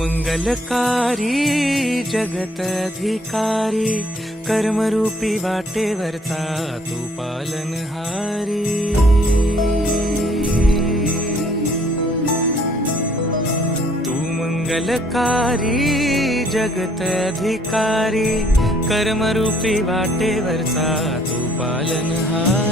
मंगलकारी जगत अधिकारी, कर्मरूपी वाटेवरचा तू पालनहारी। तू मंगलकारी जगत अधिकारी, कर्मरूपी वाटेवरचा तू पालनहारी।